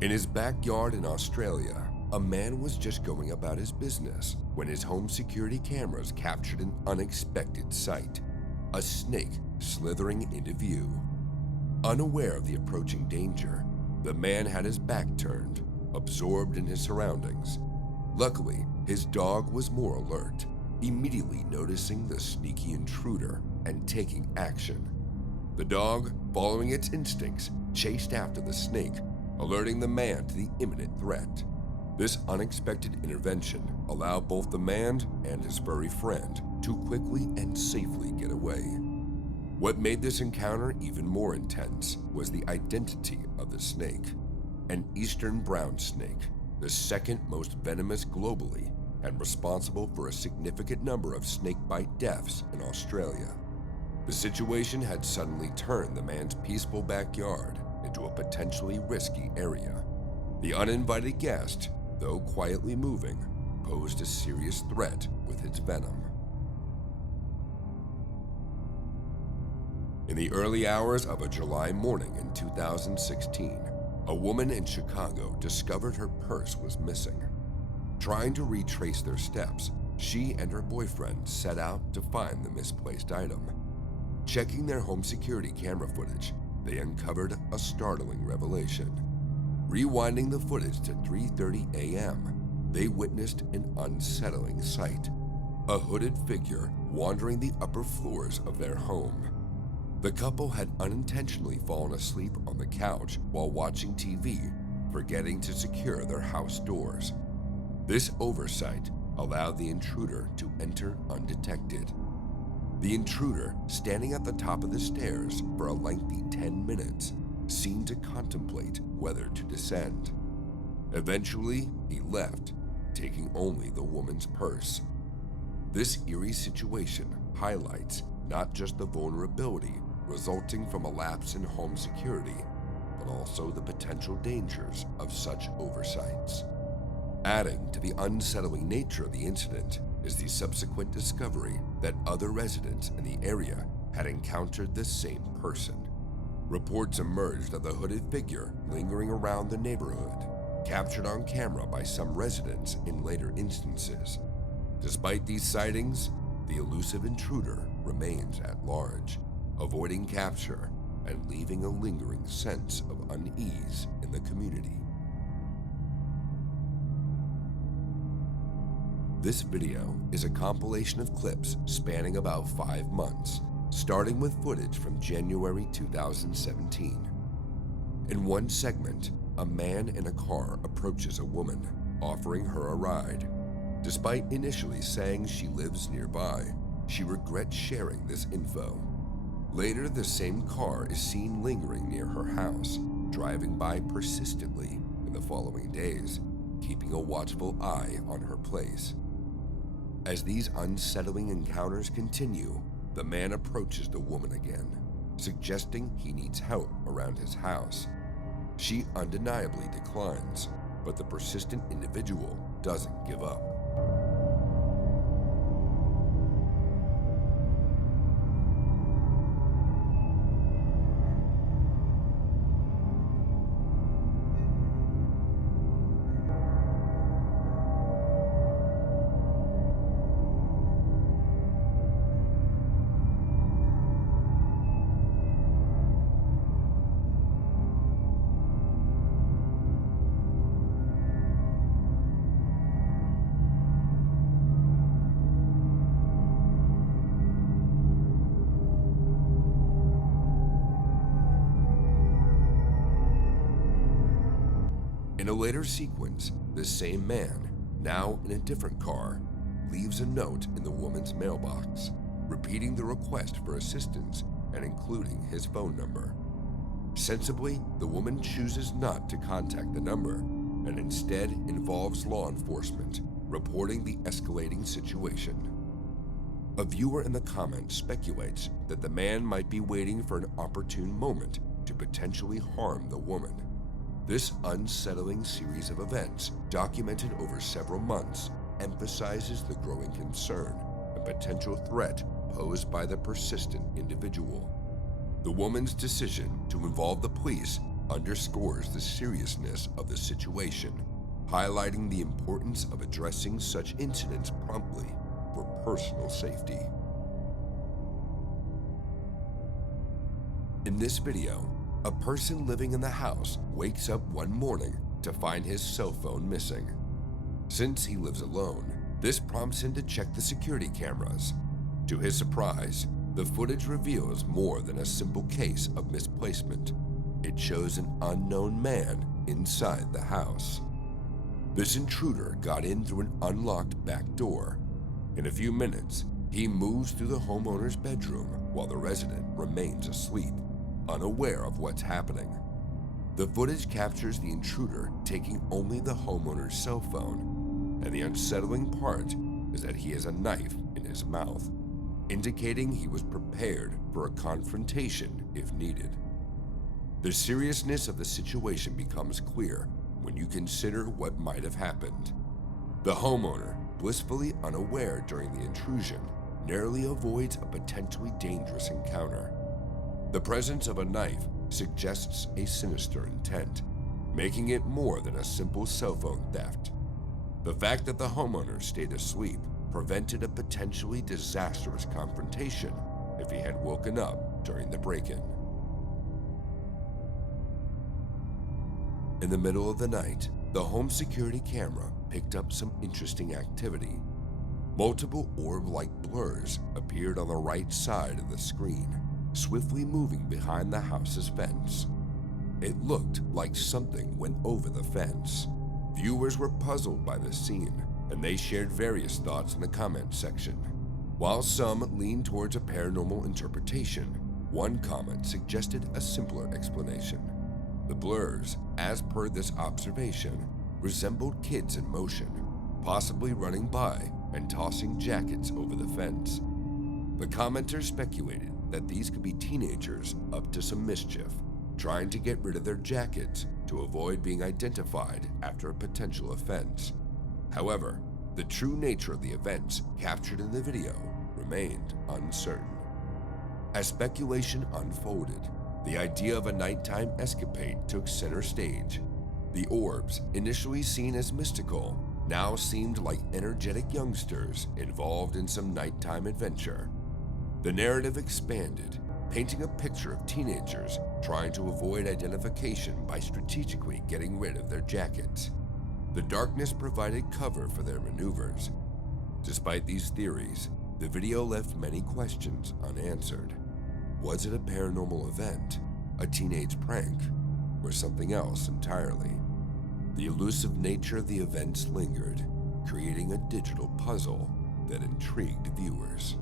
In his backyard in Australia, a man was just going about his business when his home security cameras captured an unexpected sight: a snake slithering into view. Unaware of the approaching danger, the man had his back turned, absorbed in his surroundings. Luckily, his dog was more alert, immediately noticing the sneaky intruder and taking action. The dog, following its instincts, chased after the snake, alerting the man to the imminent threat. This unexpected intervention allowed both the man and his furry friend to quickly and safely get away. What made this encounter even more intense was the identity of the snake: an eastern brown snake, the second most venomous globally and responsible for a significant number of snakebite deaths in Australia. The situation had suddenly turned the man's peaceful backyard into a potentially risky area. The uninvited guest, though quietly moving, posed a serious threat with its venom. In the early hours of a July morning in 2016, a woman in Chicago discovered her purse was missing. Trying to retrace their steps, she and her boyfriend set out to find the misplaced item. Checking their home security camera footage, they uncovered a startling revelation. Rewinding the footage to 3:30 a.m., they witnessed an unsettling sight: a hooded figure wandering the upper floors of their home. The couple had unintentionally fallen asleep on the couch while watching TV, forgetting to secure their house doors. This oversight allowed the intruder to enter undetected. The intruder, standing at the top of the stairs for a lengthy 10 minutes, seemed to contemplate whether to descend. Eventually, he left, taking only the woman's purse. This eerie situation highlights not just the vulnerability resulting from a lapse in home security, but also the potential dangers of such oversights. Adding to the unsettling nature of the incident is the subsequent discovery that other residents in the area had encountered the same person. Reports emerged of the hooded figure lingering around the neighborhood, captured on camera by some residents in later instances. Despite these sightings, the elusive intruder remains at large, avoiding capture and leaving a lingering sense of unease in the community. This video is a compilation of clips spanning about 5 months, starting with footage from January 2017. In one segment, a man in a car approaches a woman, offering her a ride. Despite initially saying she lives nearby, she regrets sharing this info. Later, the same car is seen lingering near her house, driving by persistently in the following days, keeping a watchful eye on her place. As these unsettling encounters continue, the man approaches the woman again, suggesting he needs help around his house. She undeniably declines, but the persistent individual doesn't give up. In a later sequence, the same man, now in a different car, leaves a note in the woman's mailbox, repeating the request for assistance and including his phone number. Sensibly, the woman chooses not to contact the number and instead involves law enforcement, reporting the escalating situation. A viewer in the comments speculates that the man might be waiting for an opportune moment to potentially harm the woman. This unsettling series of events, documented over several months, emphasizes the growing concern and potential threat posed by the persistent individual. The woman's decision to involve the police underscores the seriousness of the situation, highlighting the importance of addressing such incidents promptly for personal safety. In this video, a person living in the house wakes up one morning to find his cell phone missing. Since he lives alone, this prompts him to check the security cameras. To his surprise, the footage reveals more than a simple case of misplacement. It shows an unknown man inside the house. This intruder got in through an unlocked back door. In a few minutes, he moves through the homeowner's bedroom while the resident remains asleep, unaware of what's happening. The footage captures the intruder taking only the homeowner's cell phone, and the unsettling part is that he has a knife in his mouth, indicating he was prepared for a confrontation if needed. The seriousness of the situation becomes clear when you consider what might have happened. The homeowner, blissfully unaware during the intrusion, narrowly avoids a potentially dangerous encounter. The presence of a knife suggests a sinister intent, making it more than a simple cell phone theft. The fact that the homeowner stayed asleep prevented a potentially disastrous confrontation if he had woken up during the break-in. In the middle of the night, the home security camera picked up some interesting activity. Multiple orb-like blurs appeared on the right side of the screen, swiftly moving behind the house's fence. It looked like something went over the fence. Viewers were puzzled by the scene, and they shared various thoughts in the comment section. While some leaned towards a paranormal interpretation, one comment suggested a simpler explanation. The blurs, as per this observation, resembled kids in motion, possibly running by and tossing jackets over the fence. The commenter speculated that these could be teenagers up to some mischief, trying to get rid of their jackets to avoid being identified after a potential offense. However, the true nature of the events captured in the video remained uncertain. As speculation unfolded, the idea of a nighttime escapade took center stage. The orbs, initially seen as mystical, now seemed like energetic youngsters involved in some nighttime adventure. The narrative expanded, painting a picture of teenagers trying to avoid identification by strategically getting rid of their jackets. The darkness provided cover for their maneuvers. Despite these theories, the video left many questions unanswered. Was it a paranormal event, a teenage prank, or something else entirely? The elusive nature of the events lingered, creating a digital puzzle that intrigued viewers.